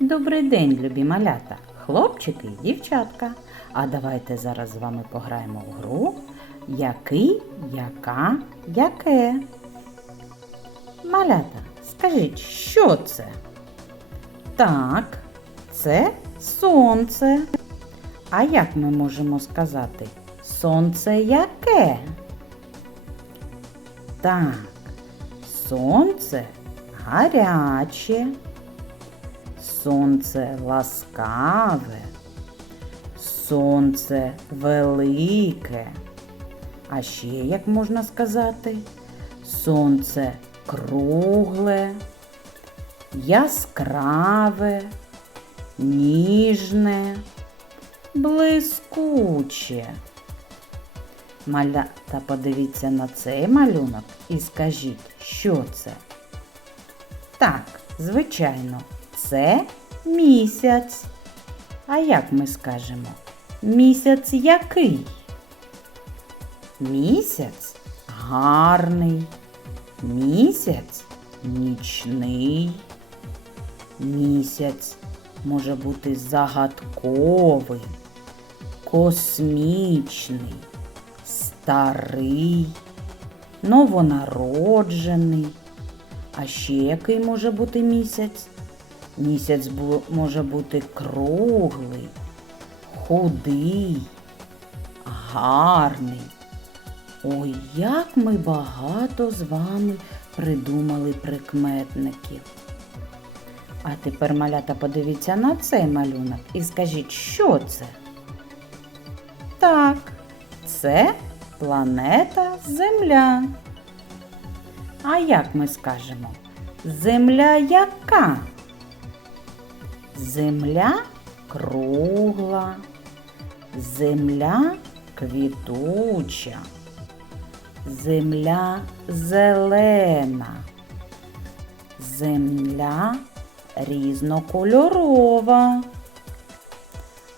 Добрий день, любі малята, хлопчики і дівчатка. А давайте зараз з вами пограємо в гру Який, яка, яке. Малята, скажіть, що це? Так, це сонце. А як ми можемо сказати? Сонце яке? Так, сонце гаряче. Сонце ласкаве, сонце велике. А ще як можна сказати? Сонце кругле, яскраве, ніжне, блискуче. Малята, подивіться на цей малюнок і скажіть, що це? Так, звичайно, це місяць. А як ми скажемо? Місяць який? Місяць гарний, місяць нічний. Місяць може бути загадковий, космічний, старий, новонароджений. А ще який може бути місяць? Місяць може бути круглий, худий, гарний. Ой, як ми багато з вами придумали прикметників. А тепер, малята, подивіться на цей малюнок і скажіть, що це? Так, це планета Земля. А як ми скажемо? Земля яка? Земля кругла, земля квітуча, земля зелена, земля різнокольорова.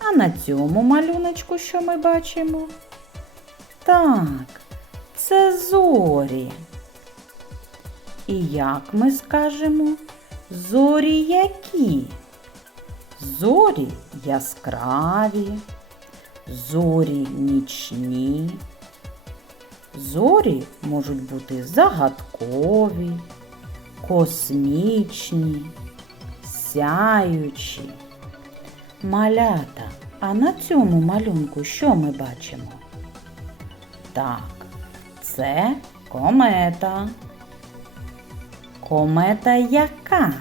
А на цьому малюночку що ми бачимо? Так, це зорі. І як ми скажемо? Зорі які? Зорі яскраві, зорі нічні. Зорі можуть бути загадкові, космічні, сяючі. Малята, а на цьому малюнку що ми бачимо? Так, це комета. Комета яка?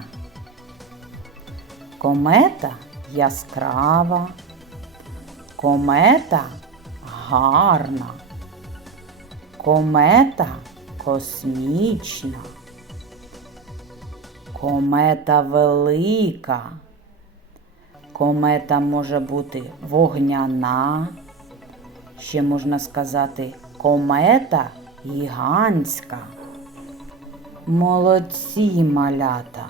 Комета яскрава, комета гарна, комета космічна, комета велика, комета може бути вогняна, ще можна сказати комета гігантська. Молодці малята,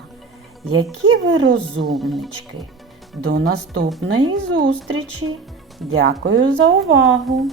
які ви розумнички. До наступної зустрічі. Дякую за увагу!